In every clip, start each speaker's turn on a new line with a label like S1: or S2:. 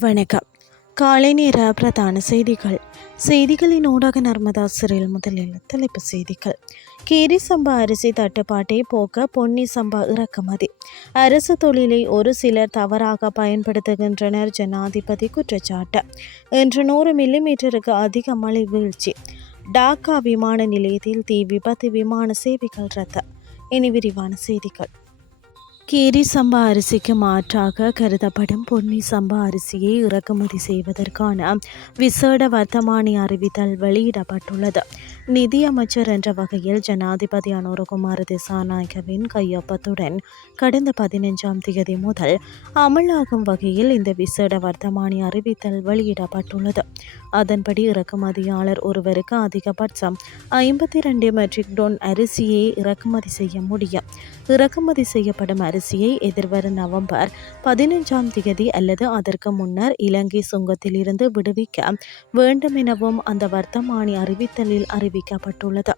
S1: வணக்கம். காலை நேர பிரதான செய்திகள். செய்திகளின் ஊடாக நர்மதா சிறையில் முதலில் தலைப்பு செய்திகள். கீரி சம்பா அரிசி தட்டுப்பாட்டை போக்க பொன்னி சம்பா இறக்குமதி. அரசு தொழிலை ஒரு சிலர் தவறாக பயன்படுத்துகின்றனர் ஜனாதிபதி குற்றச்சாட்டு. இன்று நூறு மில்லிமீட்டருக்கு அதிக மழை வீழ்ச்சி. டாக்கா விமான நிலையத்தில் தீ விபத்து விமான சேவைகள் ரத்து. இனி விரிவான செய்திகள். கீரி சம்பா அரிசிக்கு மாற்றாக கருதப்படும் பொன்னி சம்பா அரிசியை இறக்குமதி செய்வதற்கான விசேட வர்த்தமானி அறிவித்தல் வெளியிடப்பட்டுள்ளது. நிதியமைச்சர் என்ற வகையில் ஜனாதிபதி அனுரகுமார் திசாநாயகவின் கையொப்பத்துடன் கடந்த பதினைஞ்சாம் தேதி முதல் அமலாகும் வகையில் இந்த விசேட வர்த்தமானி அறிவித்தல் வெளியிடப்பட்டுள்ளது. அதன்படி இறக்குமதியாளர் ஒருவருக்கு அதிகபட்சம் ஐம்பத்தி ரெண்டு மெட்ரிக் டோன் அரிசியை இறக்குமதி செய்ய முடியும். இறக்குமதி செய்யப்படும் அரிசியை எதிர்வரும் நவம்பர் பதினைஞ்சாம் தேதி அல்லது அதற்கு முன்னர் இலங்கை சுங்கத்திலிருந்து விடுவிக்க வேண்டும் எனவும் அந்த வர்த்தமானி அறிவித்தலில் அறிவிக்கப்பட்டுள்ளது.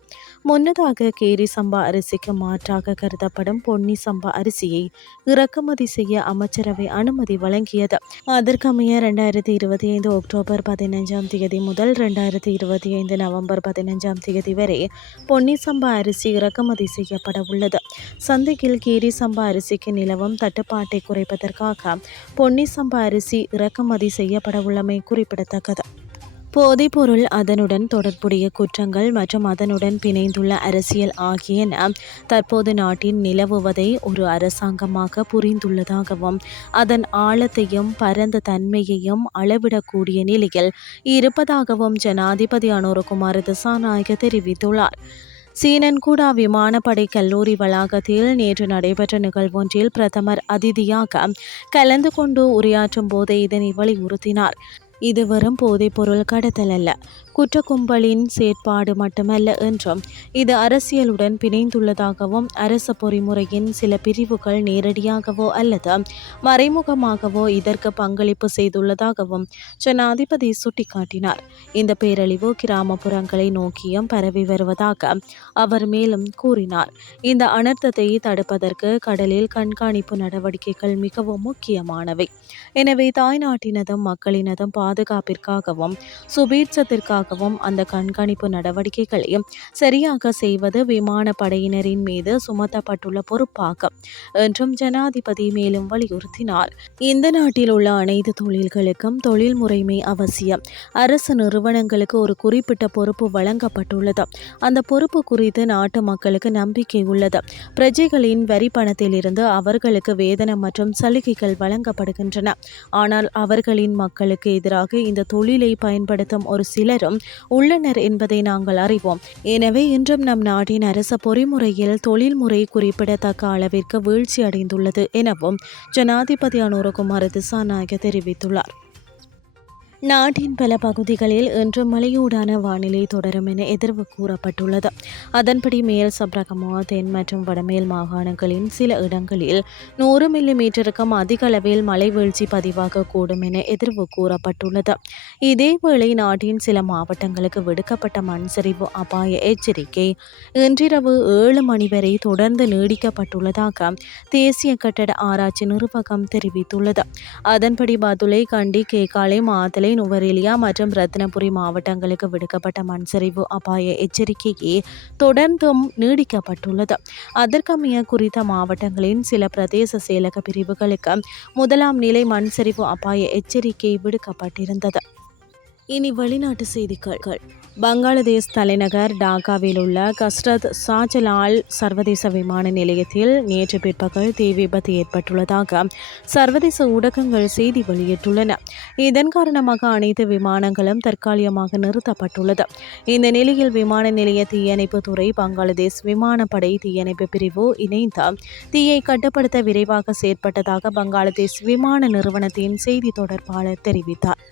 S1: முன்னதாக கேரி சம்பா அரிசிக்கு மாற்றாக கருதப்படும் பொன்னி சம்பா அரிசியை இறக்குமதி செய்ய அமைச்சரவை அனுமதி வழங்கியது. அதற்கமைய இரண்டாயிரத்தி இருபத்தி ஐந்து அக்டோபர் பதினைஞ்சாம் தேதி முதல் ரெண்டாயிரத்தி இருபத்தி ஐந்து நவம்பர் பதினஞ்சாம் தேதி வரை பொன்னி சம்பா அரிசி இறக்குமதி செய்யப்பட உள்ளது. சந்தையில் கீரி சம்பா அரிசிக்கு நிலவும் தட்டுப்பாட்டை குறைப்பதற்காக பொன்னி சம்பா அரிசி இறக்குமதி செய்யப்பட உள்ளமை குறிப்பிடத்தக்கது. போதைப்பொருள் அதனுடன் தொடர்புடைய குற்றங்கள் மற்றும் அதனுடன் பிணைந்துள்ள அரசியல் ஆகியன தற்போது நாட்டின் நிலவுவதை ஒரு அரசாங்கமாக புரிந்துள்ளதாகவும் அதன் ஆழத்தையும் பரந்த தன்மையையும் அளவிடக்கூடிய நிலையில் இருப்பதாகவும் ஜனாதிபதி அனுரகுமார் திசாநாயக தெரிவித்துள்ளார். சீனன்கூடா விமானப்படை கல்லூரி வளாகத்தில் நேற்று நடைபெற்ற நிகழ்வொன்றில் பிரதமர் அதிதியாக கலந்து கொண்டு உரையாற்றும் போதே இதனை வலியுறுத்தினார். இது வெறும் போதைப்பொருள் கடத்தல் அல்ல. குற்ற கும்பலின் செயற்பாடு மட்டுமல்ல என்றும் இது அரசியலுடன் பிணைந்துள்ளதாகவும் அரச பொறிமுறையின் சில பிரிவுகள் நேரடியாகவோ அல்லது மறைமுகமாகவோ இதற்கு பங்களிப்பு செய்துள்ளதாகவும் ஜனாதிபதி சுட்டிக்காட்டினார். இந்த பேரழிவு கிராமப்புறங்களை நோக்கியும் பரவி வருவதாக அவர் மேலும் கூறினார். இந்த அனர்த்தத்தை தடுப்பதற்கு கடலில் கண்காணிப்பு நடவடிக்கைகள் மிகவும் முக்கியமானவை. எனவே தாய்நாட்டினதும் மக்களினதும் பாதுகாப்பிற்காகவும் சுபீட்சத்திற்காக சுபீட்சத்திற்காகவும் அந்த கண்காணிப்பு நடவடிக்கைகளையும் சரியாக செய்வது விமானப்படையினரின் மீது சுமத்தப்பட்டுள்ள பொறுப்பாகும் என்றும் ஜனாதிபதி மேலும் வலியுறுத்தினார். இந்த நாட்டில் உள்ள அனைத்து தொழில்களுக்கும் தொழில் முறைமை அவசியம். அரசு நிறுவனங்களுக்கு ஒரு குறிப்பிட்ட பொறுப்பு வழங்கப்பட்டுள்ளது. அந்த பொறுப்பு குறித்து நாட்டு மக்களுக்கு நம்பிக்கை உள்ளது. பிரஜைகளின் வரி பணத்திலிருந்து அவர்களுக்கு வேதனம் மற்றும் சலுகைகள் வழங்கப்படுகின்றன. ஆனால் அவர்களின் மக்களுக்கு எதிராக இந்த தொழிலை பயன்படுத்தும் ஒரு சிலரும் உள்ளனர் என்பதை நாங்கள் அறிவோம். எனவே இன்றும் நம் நாட்டின் அரச பொறிமுறையில் தொழில்முறை குறிப்பிடத்தக்க அளவிற்கு வீழ்ச்சி அடைந்துள்ளது எனவும் ஜனாதிபதி அனுரகுமார் திசாநாயக தெரிவித்துள்ளார். நாட்டின் பல பகுதிகளில் இன்று மழையூடான வானிலை தொடரும் என எதிர்வு கூறப்பட்டுள்ளது. அதன்படி மேல் சப்ரகமோ தென் மற்றும் வடமேல் மாகாணங்களின் சில இடங்களில் நூறு மில்லி மீட்டருக்கும் அதிக அளவில் மழை வீழ்ச்சி பதிவாகக்கூடும் என எதிர்வு கூறப்பட்டுள்ளது. இதேவேளை நாட்டின் சில மாவட்டங்களுக்கு விடுக்கப்பட்ட மண் சரிவு அபாய எச்சரிக்கை இன்றிரவு ஏழு மணி வரை தொடர்ந்து நீடிக்கப்பட்டுள்ளதாக தேசிய கட்டட ஆராய்ச்சி நிர்வாகம் தெரிவித்துள்ளது. அதன்படி பதுளை கண்டி கேகாலை மாத்தலை நுவரெலியா மற்றும் ரத்னபுரி மாவட்டங்களுக்கு விடுக்கப்பட்ட மண்சரிவு அபாய எச்சரிக்கையே தொடர்ந்தும் நீடிக்கப்பட்டுள்ளது. அதற்கமைய குறித்த மாவட்டங்களின் சில பிரதேச செயலக பிரிவுகளுக்கு முதலாம் நிலை மண்சரிவு அபாய எச்சரிக்கை விடுக்கப்பட்டிருந்தது. இனி வெளிநாட்டு செய்திகள். பங்களாதேஷ் தலைநகர் டாக்காவில் உள்ள கஸ்ரத் சாஜலால் சர்வதேச விமான நிலையத்தில் நேற்று பிற்பகல் தீ விபத்து ஏற்பட்டுள்ளதாக சர்வதேச ஊடகங்கள் செய்தி வெளியிட்டுள்ளன. இதன் காரணமாக அனைத்து விமானங்களும் தற்காலிகமாக நிறுத்தப்பட்டுள்ளது. இந்த நிலையில் விமான நிலைய தீயணைப்பு துறை பங்களாதேஷ் விமானப்படை தீயணைப்பு பிரிவு இணைந்த தீயை கட்டுப்படுத்த விரைவாக செயற்பட்டதாக பங்களாதேஷ் விமான நிறுவனத்தின் செய்தி தொடர்பாளர் தெரிவித்தார்.